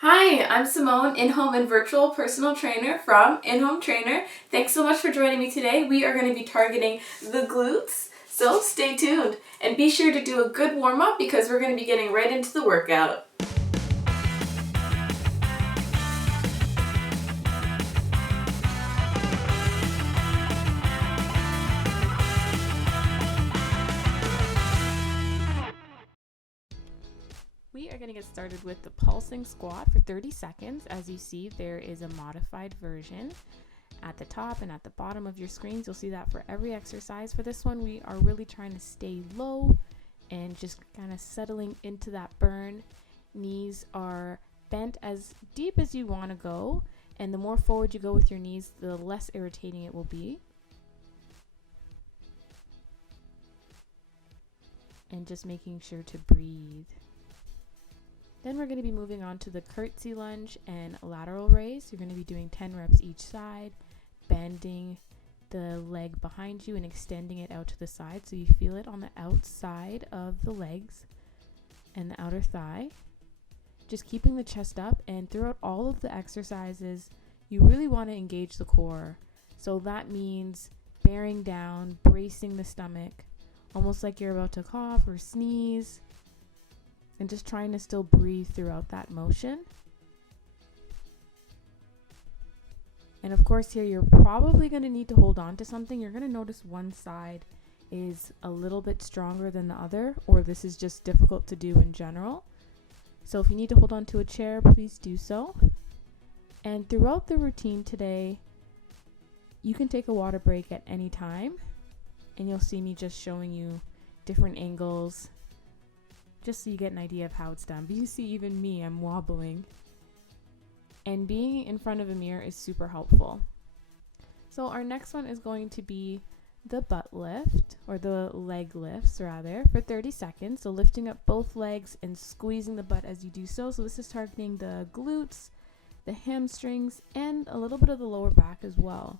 Hi, I'm Simone, in-home and virtual personal trainer from In-Home Trainer. Thanks so much for joining me today. We are going to be targeting the glutes, so stay tuned. And be sure to do a good warm-up because we're going to be getting right into the workout. We are going to get started with the pulsing squat for 30 seconds. As you see, there is a modified version at the top and at the bottom of your screens. You'll see that for every exercise. For this one, we are really trying to stay low and just kind of settling into that burn. Knees are bent as deep as you want to go, and the more forward you go with your knees, the less irritating it will be. And just making sure to breathe. Then we're going to be moving on to the Curtsy lunge and lateral raise. You're going to be doing 10 reps each side, bending the leg behind you and extending it out to the side so you feel it on the outside of the legs and the outer thigh. Just keeping the chest up, and throughout all of the exercises, you really want to engage the core. So that means bearing down, bracing the stomach, almost like you're about to cough or sneeze, and just trying to still breathe throughout that motion. And of course here you're probably going to need to hold on to something. You're going to notice one side is a little bit stronger than the other, or this is just difficult to do in general. So if you need to hold on to a chair, please do so. And throughout the routine today, you can take a water break at any time, and you'll see me just showing you different angles just so you get an idea of how it's done. But you see, even me, I'm wobbling. And being in front of a mirror is super helpful. So our next one is going to be the butt lift, or the leg lifts rather, for 30 seconds. So lifting up both legs and squeezing the butt as you do so. So this is targeting the glutes, the hamstrings, and a little bit of the lower back as well.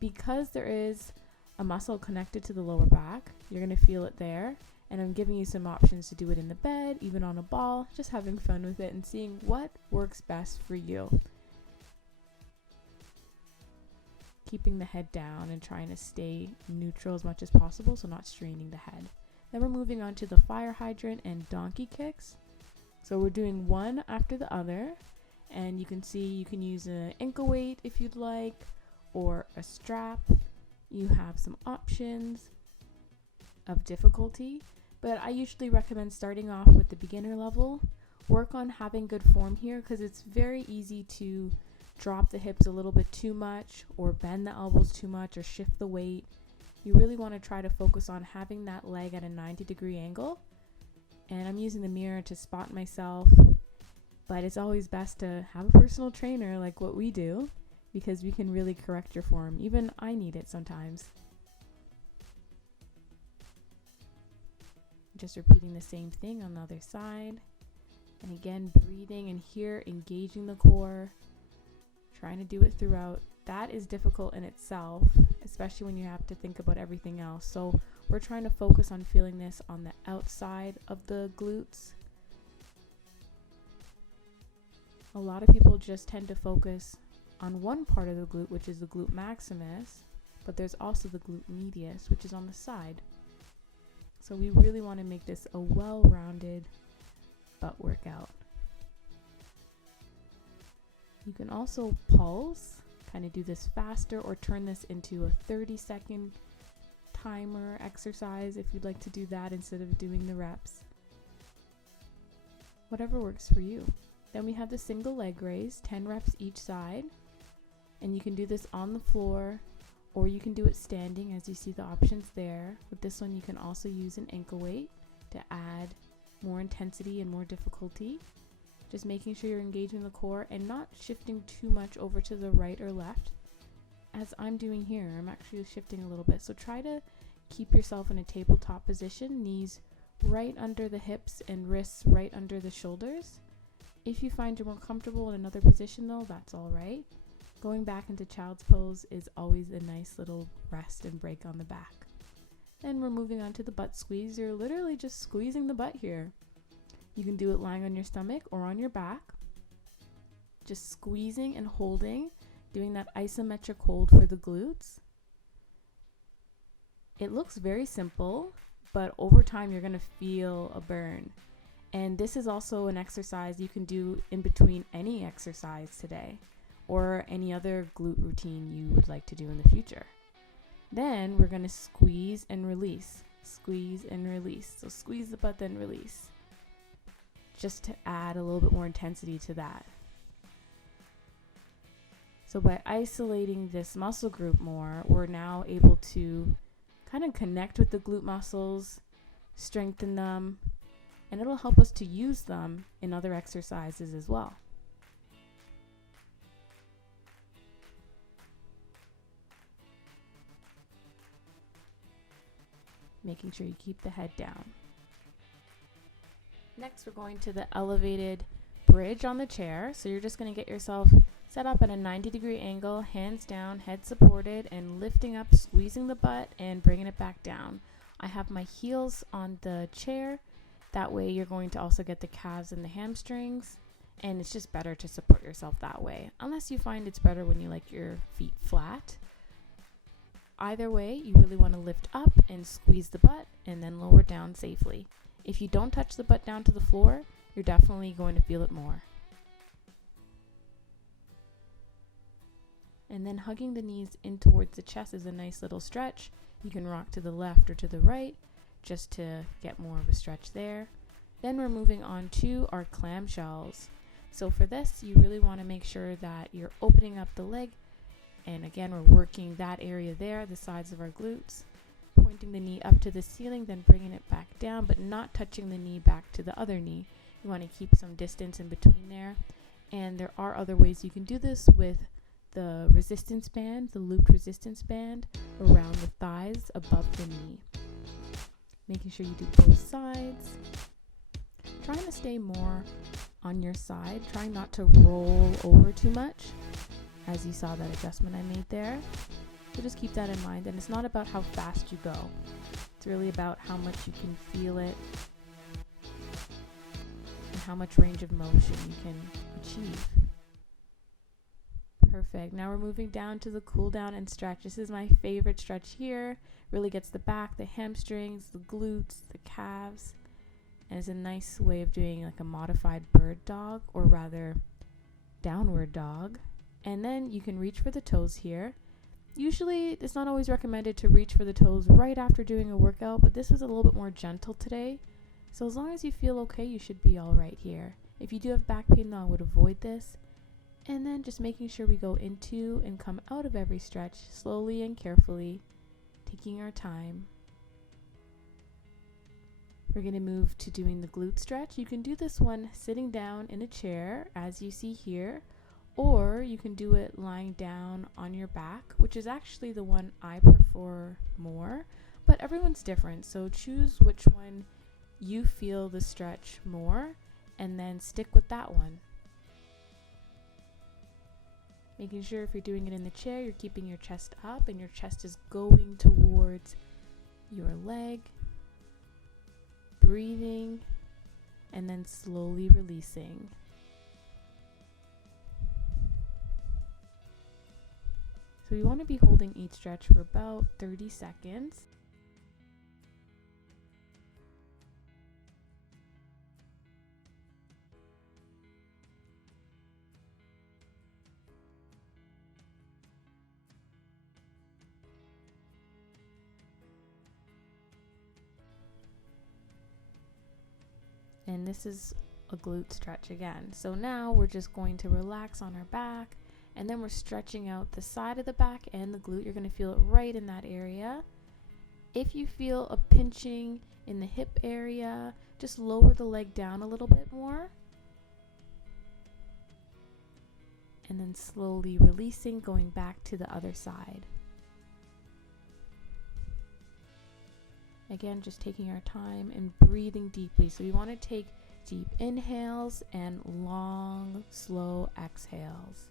Because there is a muscle connected to the lower back, you're going to feel it there. And I'm giving you some options to do it in the bed, even on a ball, just having fun with it and seeing what works best for you. Keeping the head down and trying to stay neutral as much as possible, so not straining the head. Then we're moving on to the fire hydrant and donkey kicks. So we're doing one after the other, and you can see you can use an ankle weight if you'd like, or a strap. You have some options of difficulty, but I usually recommend starting off with the beginner level. Work on having good form here, because it's very easy to drop the hips a little bit too much, or bend the elbows too much, or shift the weight. You really want to try to focus on having that leg at a 90-degree angle. And I'm using the mirror to spot myself, but it's always best to have a personal trainer like what we do, because we can really correct your form. Even I need it sometimes. Just repeating the same thing on the other side. And again, breathing, and here engaging the core, trying to do it throughout. That is difficult in itself, especially when you have to think about everything else. So we're trying to focus on feeling this on the outside of the glutes. A lot of people just tend to focus on one part of the glute, which is the glute maximus, but there's also the glute medius, which is on the side. So we really want to make this a well-rounded butt workout. You can also pulse, kind of do this faster, or turn this into a 30-second timer exercise if you'd like to do that instead of doing the reps. Whatever works for you. Then we have the single leg raise, 10 reps each side. And you can do this on the floor, or you can do it standing, as you see the options there. With this one, you can also use an ankle weight to add more intensity and more difficulty. Just making sure you're engaging the core and not shifting too much over to the right or left. As I'm doing here, I'm actually shifting a little bit. So try to keep yourself in a tabletop position, knees right under the hips and wrists right under the shoulders. If you find you're more comfortable in another position though, that's all right. Going back into child's pose is always a nice little rest and break on the back. Then we're moving on to the butt squeeze. You're literally just squeezing the butt here. You can do it lying on your stomach or on your back. just squeezing and holding, doing that isometric hold for the glutes. It looks very simple, but over time you're going to feel a burn. And this is also an exercise you can do in between any exercise today or any other glute routine you would like to do in the future. Then we're going to squeeze and release, squeeze and release. So squeeze the butt, then release, just to add a little bit more intensity to that. So by isolating this muscle group more, we're now able to kind of connect with the glute muscles, strengthen them, and it'll help us to use them in other exercises as well. Making sure you keep the head down. Next, we're going to the elevated bridge on the chair. So you're just going to get yourself set up at a 90-degree angle, hands down, head supported, and lifting up, squeezing the butt and bringing it back down. I have my heels on the chair. That way you're going to also get the calves and the hamstrings, and it's just better to support yourself that way, unless you find it's better when you like your feet flat. Either way, you really want to lift up and squeeze the butt and then lower down safely. If you don't touch the butt down to the floor, you're definitely going to feel it more. And then hugging the knees in towards the chest is a nice little stretch. You can rock to the left or to the right just to get more of a stretch there. Then we're moving on to our clam shells. So for this, you really want to make sure that you're opening up the leg. And again, we're working that area there, the sides of our glutes. Pointing the knee up to the ceiling, then bringing it back down, but not touching the knee back to the other knee. You want to keep some distance in between there. And there are other ways you can do this with the resistance band, the looped resistance band around the thighs above the knee. Making sure you do both sides. Trying to stay more on your side. Trying not to roll over too much, as you saw that adjustment I made there. So just keep that in mind. And it's not about how fast you go. It's really about how much you can feel it and how much range of motion you can achieve. Perfect. Now we're moving down to the cool down and stretch. This is my favorite stretch here. Really gets the back, the hamstrings, the glutes, the calves. And it's a nice way of doing like a modified bird dog, or rather downward dog. And then you can reach for the toes here. Usually it's not always recommended to reach for the toes right after doing a workout, but this was a little bit more gentle today. So as long as you feel okay, you should be all right here. If you do have back pain, though, I would avoid this. And then just making sure we go into and come out of every stretch slowly and carefully, taking our time. We're going to move to doing the glute stretch. You can do this one sitting down in a chair, as you see here, or you can do it lying down on your back, which is actually the one I prefer more, but everyone's different. So choose which one you feel the stretch more and then stick with that one. Making sure if you're doing it in the chair, you're keeping your chest up and your chest is going towards your leg. Breathing and then slowly releasing. So we want to be holding each stretch for about 30 seconds. And this is a glute stretch again. So now we're just going to relax on our back, and then we're stretching out the side of the back and the glute. You're going to feel it right in that area. If you feel a pinching in the hip area, just lower the leg down a little bit more. And then slowly releasing, going back to the other side. Again, just taking our time and breathing deeply. So we want to take deep inhales and long, slow exhales.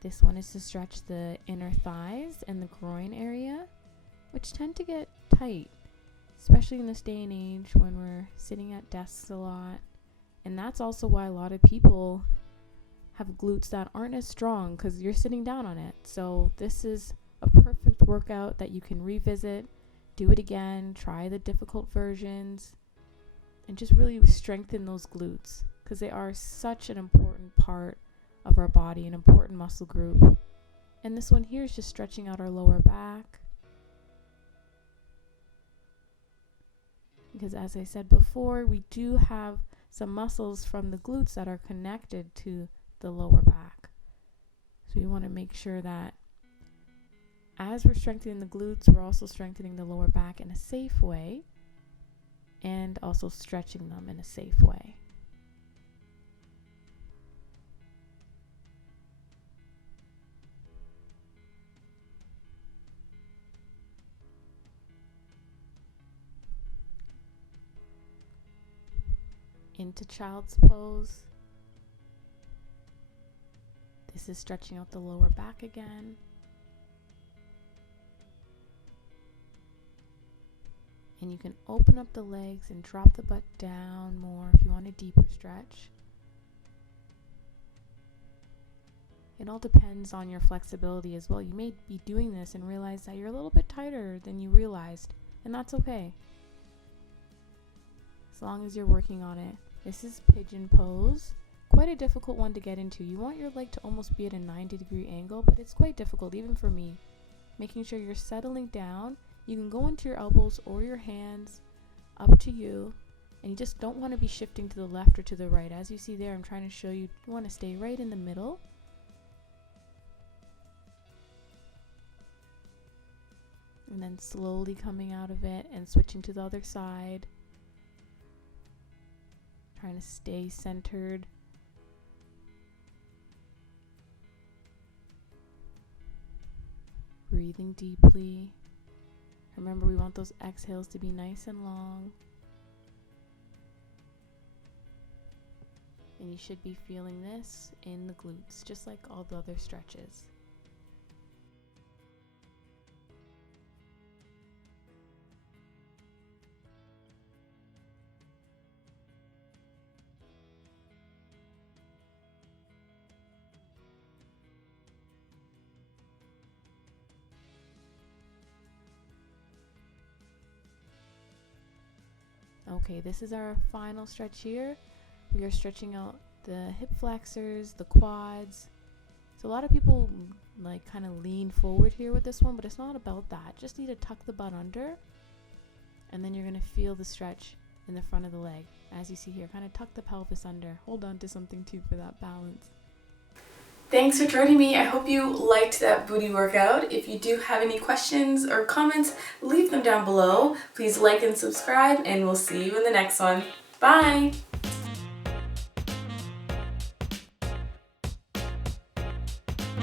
This one is to stretch the inner thighs and the groin area, which tend to get tight, especially in this day and age when we're sitting at desks a lot. And that's also why a lot of people have glutes that aren't as strong, because you're sitting down on it. So this is a perfect workout that you can revisit, do it again, try the difficult versions, and just really strengthen those glutes, because they are such an important part of our body, an important muscle group. And this one here is just stretching out our lower back, because as I said before, we do have some muscles from the glutes that are connected to the lower back. So we want to make sure that as we're strengthening the glutes, we're also strengthening the lower back in a safe way and also stretching them in a safe way. Into child's pose. This is stretching out the lower back again. And you can open up the legs and drop the butt down more if you want a deeper stretch. It all depends on your flexibility as well. You may be doing this and realize that you're a little bit tighter than you realized, and that's okay, as long as you're working on it. This is pigeon pose. Quite a difficult one to get into. You want your leg to almost be at a 90-degree angle, but it's quite difficult even for me. Making sure you're settling down. You can go into your elbows or your hands, up to you, and you just don't want to be shifting to the left or to the right. As you see there, I'm trying to show you, you want to stay right in the middle. And then slowly coming out of it and switching to the other side. Trying to stay centered. Breathing deeply. Remember, we want those exhales to be nice and long. And you should be feeling this in the glutes, just like all the other stretches. Okay, this is our final stretch here. We are stretching out the hip flexors, the quads. So a lot of people like kind of lean forward here with this one, but it's not about that. Just need to tuck the butt under, and then you're going to feel the stretch in the front of the leg. As you see here, kind of tuck the pelvis under. Hold on to something too for that balance. Thanks for joining me. I hope you liked that booty workout. If you do have any questions or comments, leave them down below. Please like and subscribe, and we'll see you in the next one. Bye!